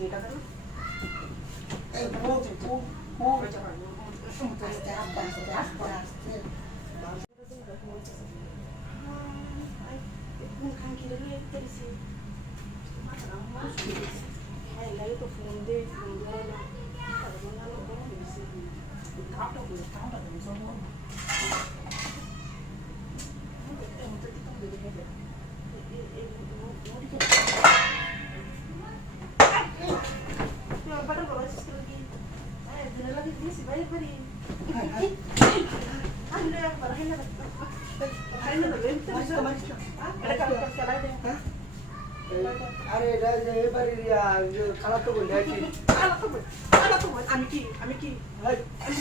এটা করো এই আস্তে আস্তে আস্তে আস্তে আস্তে একদম খাঙ্কিরে লয়ে তেরিছি মাথা আমার শুয়েছে হ্যাঁ লাই তো ফোন দে না তারপর না লোক বলেছে কাটা বলে কাটা দেন সব আরে এটা যে এবারে খারাপ তো বলি আমি কি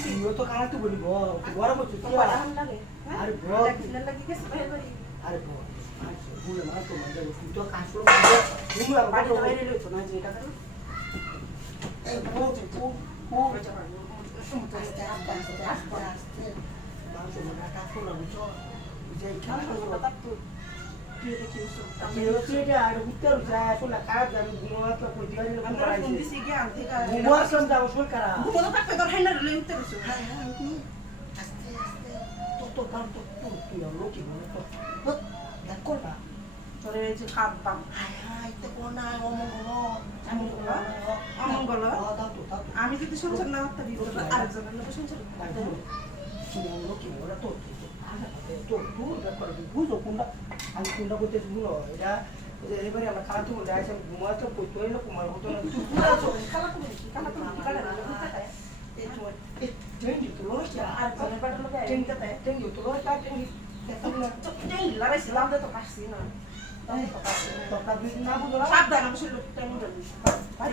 তুইও তো খারাপ তো বলি বড় বলছো কি আরে বল আরে বল ভুলে মার তো মজা তুই তো কাজ করো তুমি বাড়ি বাইরে লইতো না যে এটা করো এই আস্তে আস্তে আস্তে আস্তে আস্তে মানুষ মনে কাজ করো বুঝছো যে খেলা করো আর উত্তর যায় আসলে কাজ আমি ঘুমাতে তো কই দিই না আমরা ফোন দিছি কি আনতে কা ঘুমাসন যাও সরকার ঘুমোতে থাকতে তোর হাইনার লইতে বসো হ্যাঁ আস্তে আস্তে তো কাম তো তুই লোকি বলে তো দেখ করবা তোরে যে খাপ বাম হাই তে কোনা অমঙ্গল অমঙ্গল দাও তো আমি যদি শুনছেন না একটা দিব আরেকজনের লোক শুনছেন তুমি লোকি বলে তো তো তুই ব্যাপার বুঝো কোনটা আমি কোনটা করতে শুনো এটা এবারে আমরা খারাপ তো বলে আসে ঘুমাতে কই তোই না কুমার হতো না তুই পুরো আছো কালা করে কি কালা করে কালা না এই তো এই টেন্ডি তো লোস যা আর জনের বাড়ির লোক টেন্ডি তো লোস কা টেন্ডি তো এই লড়াইছিলাম তো পারছি না তো কাবি না বুঝো না সাবধান আমি শুনলো কেমন জানি ভাই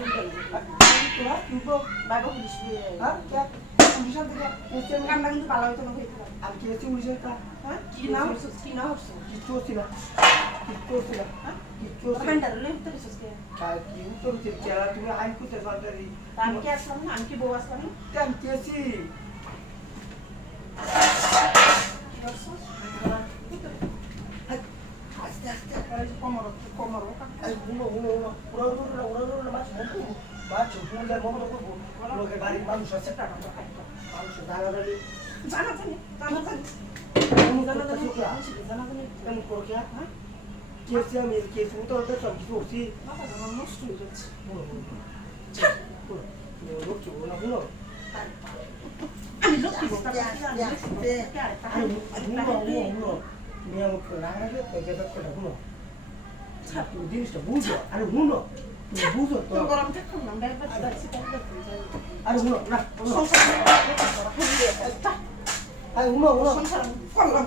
তোরা কিন্তু বাবা পুলিশ হ্যাঁ কে পুলিশের দিকে এসে কান্না কিন্তু ভালো হইতো না হইতো আর কি এসে পুলিশের কা হ্যাঁ কি নাম হচ্ছে কিচ্ছু ছিল হ্যাঁ কিচ্ছু বেন্টার লইতে বসছ কে কি উত্তর দিতে কেলা তুমি আইন করতে সরকারি আমি কি আসলাম না আমি কি বউ আসলাম না তেম কেসি আস্তে আস্তে কোমর এই গুলো পুরো মাছ বলবো মাছ ফুলে মন করবো লোকে বাড়ির মানুষ আছে মানুষ দাঁড়ালে জানা জানি কেমন করো কে কেসি আমি কেসি তো ওটা সব কিছু করছি নষ্ট হয়ে যাচ্ছে লোক না হলো আমি লোক কি জিনিসটা বুঝো আরে হুনো তুমি বুঝো তো গরম থাকুন না ব্যাপার যাচ্ছি আরে হুনো না সংসার আরে হুনো সংসার করলাম